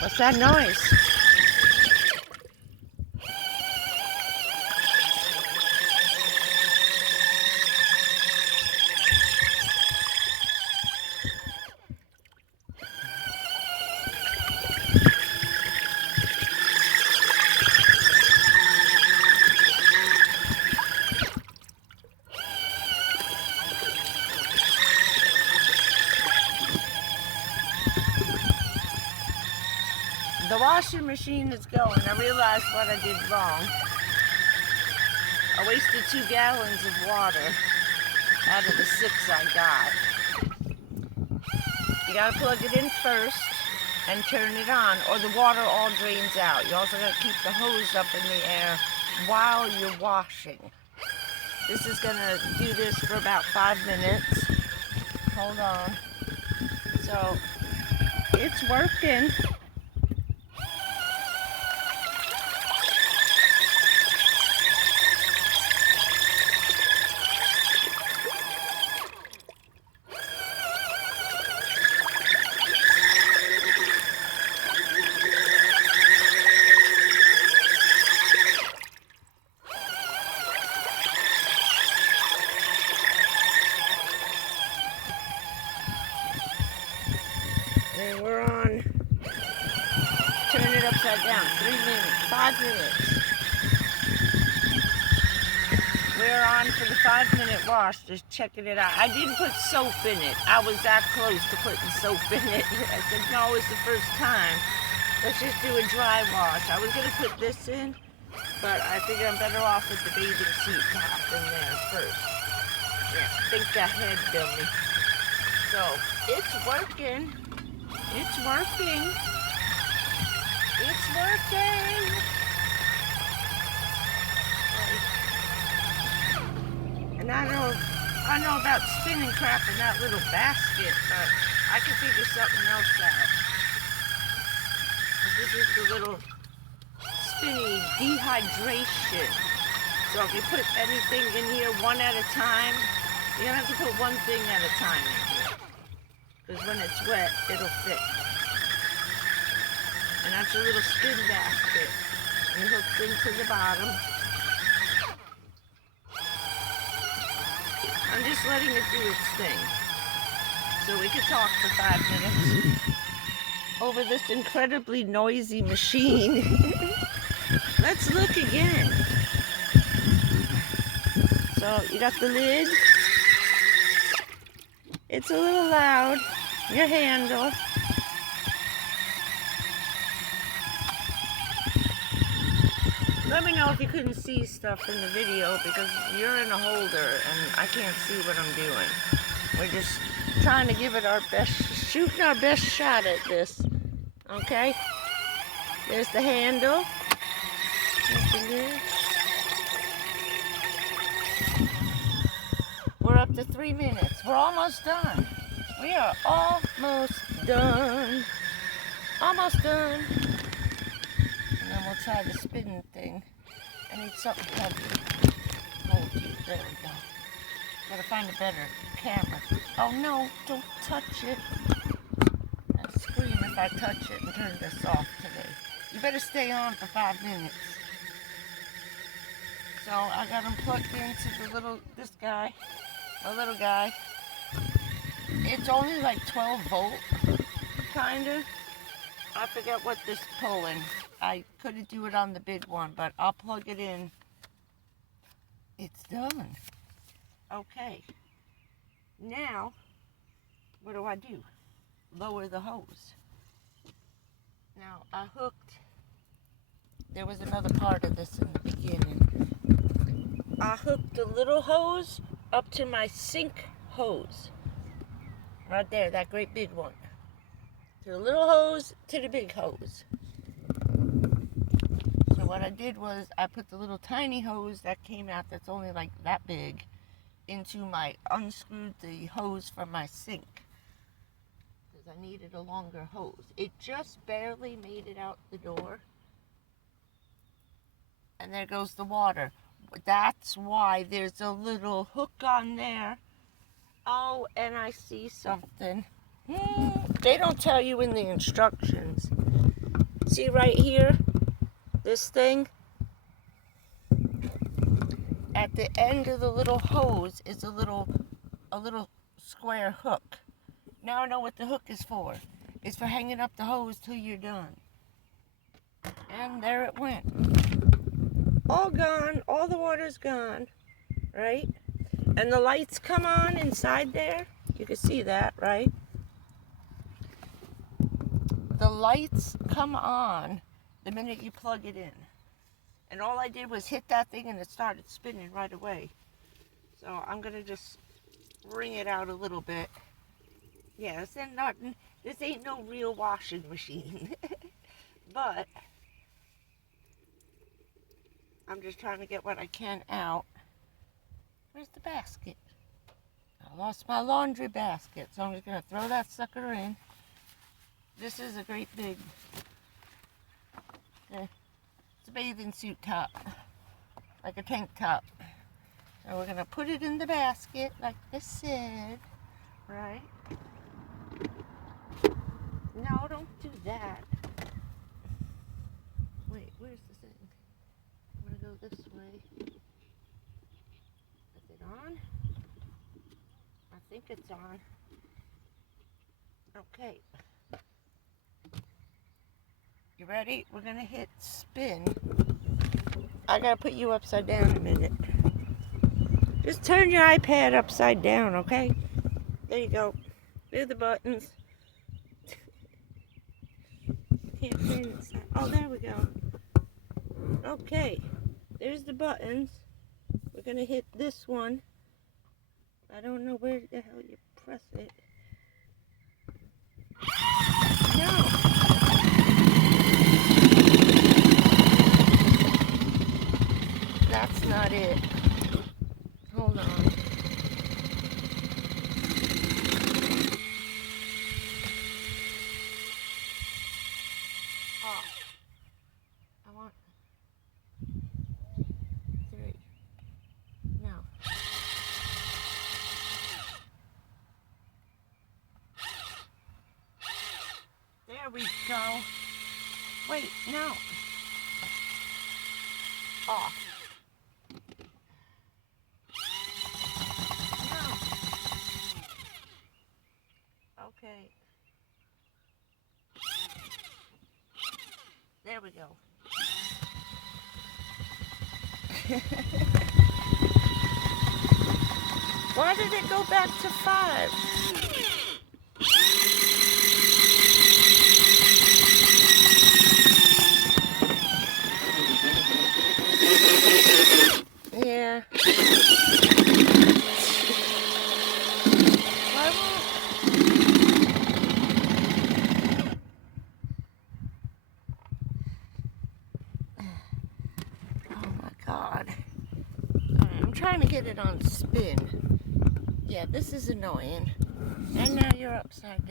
What's that noise? The washing machine is going. I realized what I did wrong. I wasted 2 gallons of water out of the 6 I got. You gotta plug it in first and turn it on, or the water all drains out. You also gotta keep the hose up in the air while you're washing. This is gonna do this for about 5 minutes. Hold on. So, it's working. And we're on, turn it upside down, 3 minutes, 5 minutes. We're on for the 5-minute wash, just checking it out. I didn't put soap in it. I was that close to putting soap in it. I said, no, it's the first time. Let's just do a dry wash. I was gonna put this in, but I think I'm better off with the bathing suit top in there first. Yeah, think ahead, dummy. So, it's working. It's working. It's working. And I know about spinning crap in that little basket, but I can figure something else out. This is the little spinny dehydration. So if you put anything in here one at a time, you're gonna have to put one thing at a time in here. Because when it's wet, it'll fit. And that's your little spin basket. And it hooks into the bottom. I'm just letting it do its thing. So we could talk for 5 minutes over this incredibly noisy machine. Let's look again. So you got the lid. It's a little loud. Your handle. Let me know if you couldn't see stuff in the video, because you're in a holder and I can't see what I'm doing. We're just trying to give it our best, shooting our best shot at this. Okay? There's the handle. We're up to 3 minutes. We're almost done. We are almost done. Almost done. And then we'll try the spinning thing. I need something heavy. Hold you. There we go. Gotta find a better camera. Oh no, don't touch it. I'll scream if I touch it and turn this off today. You better stay on for 5 minutes. So I got them plugged into the this guy. My little guy. It's only like 12 volt, kinda. I forget what this pulling. I couldn't do it on the big one, but I'll plug it in. It's done. Okay. Now, what do? Lower the hose. Now, I hooked. There was another part of this in the beginning. I hooked the little hose up to my sink hose. Right there, that great big one. To the little hose, to the big hose. So what I did was I put the little tiny hose that came out, that's only like that big, unscrewed the hose from my sink. Because I needed a longer hose. It just barely made it out the door. And there goes the water. That's why there's a little hook on there. Oh, and I see something. They don't tell you in the instructions. See right here, this thing? At the end of the little hose is a little square hook. Now I know what the hook is for. It's for hanging up the hose till you're done. And there it went. All gone. All the water's gone. Right? And the lights come on inside there. You can see that, right? The lights come on the minute you plug it in. And all I did was hit that thing and it started spinning right away. So I'm going to just wring it out a little bit. Yeah, this ain't no real washing machine. But I'm just trying to get what I can out. Where's the basket? I lost my laundry basket, so I'm just going to throw that sucker in. This is a great big, it's a bathing suit top, like a tank top. So we're going to put it in the basket, like I said, right? No, don't do that. Wait, where's the thing? I'm going to go this way. Is it on? I think it's on. Okay. You ready? We're going to hit spin. I got to put you upside down a minute. Just turn your iPad upside down, okay? There you go. There are the buttons. Can't turn it side. Oh, there we go. Okay. There's the buttons. We're going to hit this one. I don't know where the hell you press it. No. That's not it. Hold on. Oh. I want 3. No. There we go. Wait, no. Off. Okay. There we go. Why did it go back to 5? Yeah. Why won't... Oh my God. Alright, I'm trying to get it on spin. Yeah, this is annoying. And now you're upside down.